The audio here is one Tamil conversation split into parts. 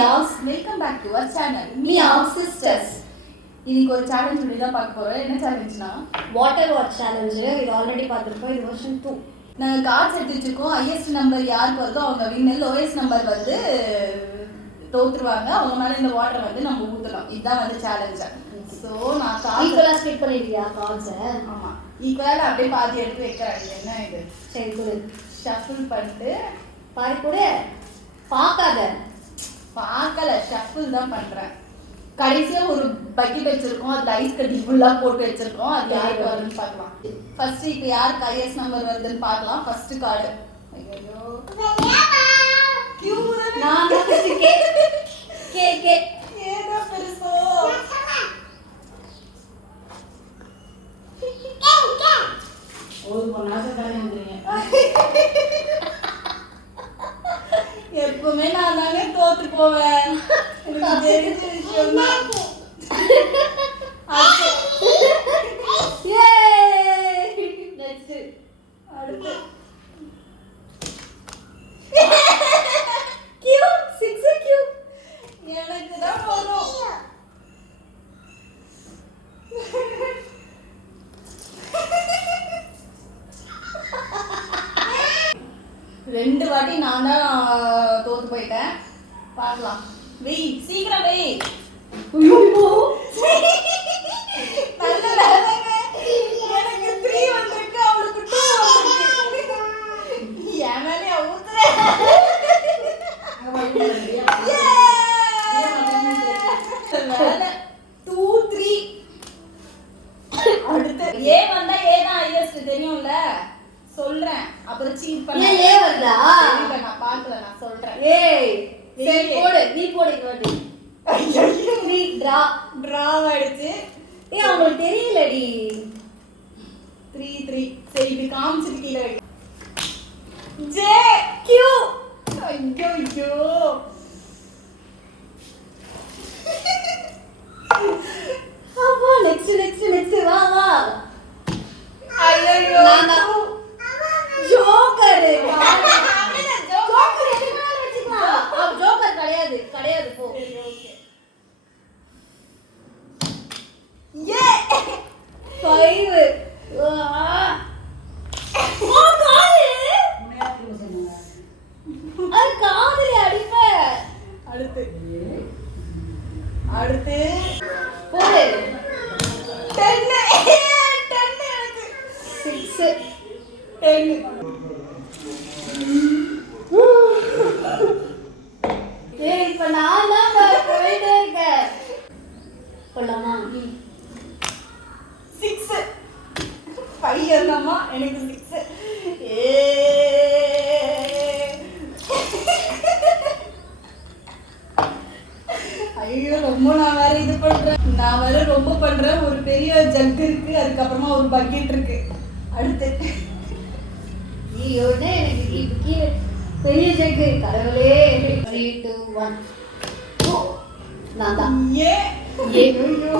Mia's. Welcome back to our channel, Mia's Sisters. இன்னைக்கு ஒரு சேலஞ்ச் வீடியோ தான் பார்க்க போறோம். என்ன சேலஞ்ச்னா வாட்டர் வாட்ச் சேலஞ்ச். இது ஆல்ரெடி பார்த்துருக்கோம். இது வெர்ஷன் 2. நாங்கள் கார்ட்ஸ் எடுத்து வச்சிருக்கோம். ஹையஸ்ட் நம்பர் யாருக்கு வருதோ அவங்க வின்னர், லோயஸ்ட் நம்பர் வந்து தோத்துருவாங்க. அவங்க மேலே இந்த வாட்டர் வந்து நம்ம ஊற்றலாம். இதுதான் வந்து சேலஞ்சு. ஸோ நான் ஈக்குவலாக ஸ்பிட் பண்ணிடுவியா கார்ட்ஸை? ஆமாம், ஈக்குவலாக அப்படியே பாதி எடுத்து வைக்கிறேன். என்ன இது? சரி கொடு. ஷஃபிள் பண்ணிட்டு பாதி கொடு. பார்க்கல, ஷஃபிள் தான் பண்ணுறேன். கடைசியாக ஒரு பக்கெட் வச்சிருக்கோம், அதில் ஐஸ் கட்டி ஃபுல்லாக போட்டு வச்சிருக்கோம். அது யாருக்கு வருதுன்னு பார்க்கலாம். ஃபர்ஸ்ட் இப்போ யாருக்கு ஹையஸ்ட் நம்பர் வருதுன்னு பார்க்கலாம். First card. ஐயோ நான் கே ஏதோ பெருசோ எப்பவுமே நான் தானே தோத்து போவேன். எனக்கு தெரிஞ்ச விஷயம் தான். அடுத்து எனக்கு தான் வரும். ரெண்டு வாட்டி நான் தான் தோத்து போயிட்டேன். பார்க்கலாம். வெய், சீக்கிரம் வெய். நல்ல வேலைங்க. எனக்கு 3 வந்திருக்கு, அவளுக்கு 2 வந்திருக்கு. என் மேலே ஊத்துறேன். 2 3. அடுத்து ஏ வந்தா ஏ தான் ஹையஸ்ட் தெரியும்ல, சொல்றேன். அப்புறம் சீட் பண்ண ஏ வருதா? இல்ல, நான் பார்க்கல, நான் சொல்றேன். ஏய் சரி போடு, நீ போடு. இது வந்து ஐயோ 3 டிரா ஆயிடுச்சு. ஏய் உங்களுக்கு தெரியலடி. 3 3. சரி, இது காமிச்சிட்டு கீழே வைக்க. J Q. ஐயோ அப்பா நெக்ஸ்ட் வா. ஐயோ நான் ஜோக்கர். ஜோக்கர் கிடையாது போ. ஏ 5. காதலி அடிப்ப. அடுத்து போடு. 10 எனக்கு 6 10. ஏய் இப்ப நான் தான் போயிட்டே இருக்கேன். போலாமா? 6 5 என்னமா எனக்கு 6. ஐயோ ரொம்ப நான் வேற இது பண்றேன். நான் வேற ரொம்ப பண்றேன். ஒரு பெரிய ஜக் இருக்கு, அதுக்கப்புறமா ஒரு பக்கெட் இருக்கு. அடுத்து ஐயோ எனக்கு இப்ப பெரிய ஜக்கு. கடவுளே. 3 2 1 நான் தான். ஏ ஐயோ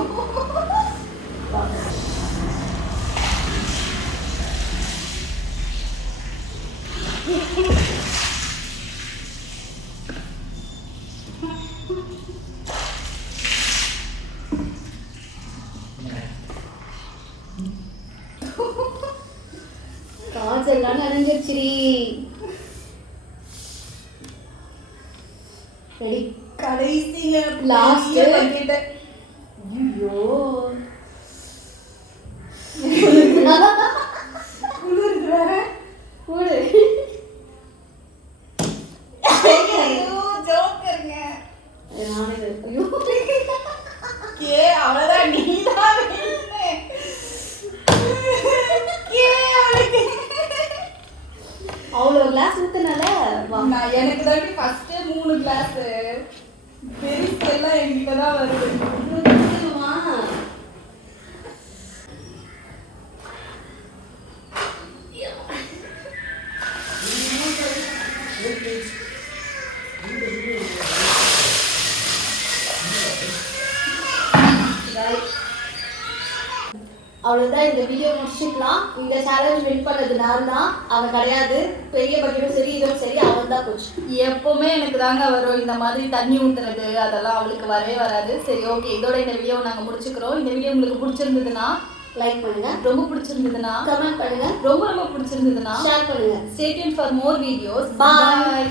காசெல்லாம் நனைஞ்சிருச்சுடி. ரெடி? கடைசியில லாஸ்ட் பக்கெட். ஐயோ குளிர் வேற. போடு. ஐயோ ஜோக்கருங்க. நானே ஐயோ கே அவ்வளவுதான். நீ தான் வின்னு. கே அவளுக்கு அவ்வளோ கிளாஸ் ஊத்துனால நான் எனக்கு தான் ஃபர்ஸ்ட் 3 கிளாஸ். பெருசு எல்லாம் என்கிட்ட தான் வருது. ஊத்துமா? அவ்வளோதான், இந்த வீடியோ முடிச்சுக்கலாம். இந்த சேலஞ்ச் வின் பண்ணது நான் தான், அவன் கிடையாது. பெரிய பக்கெட்டும் சரி இதுவும் சரி அவன் தான் போச்சு. எப்பவுமே எனக்கு தாங்க வரும் இந்த மாதிரி தண்ணி ஊத்துறது, அதெல்லாம் அவளுக்கு வரவே வராது. சரி ஓகே, இதோட இந்த வீடியோவை நாங்கள் முடிச்சுக்கிறோம். இந்த வீடியோ உங்களுக்கு பிடிச்சிருந்ததுன்னா லைக் பண்ணுங்க, ரொம்ப பிடிச்சிருந்ததுன்னா கமெண்ட் பண்ணுங்க, ரொம்ப பிடிச்சிருந்ததுன்னா ஷேர் பண்ணுங்க. Stay tuned for more videos. Bye. Bye.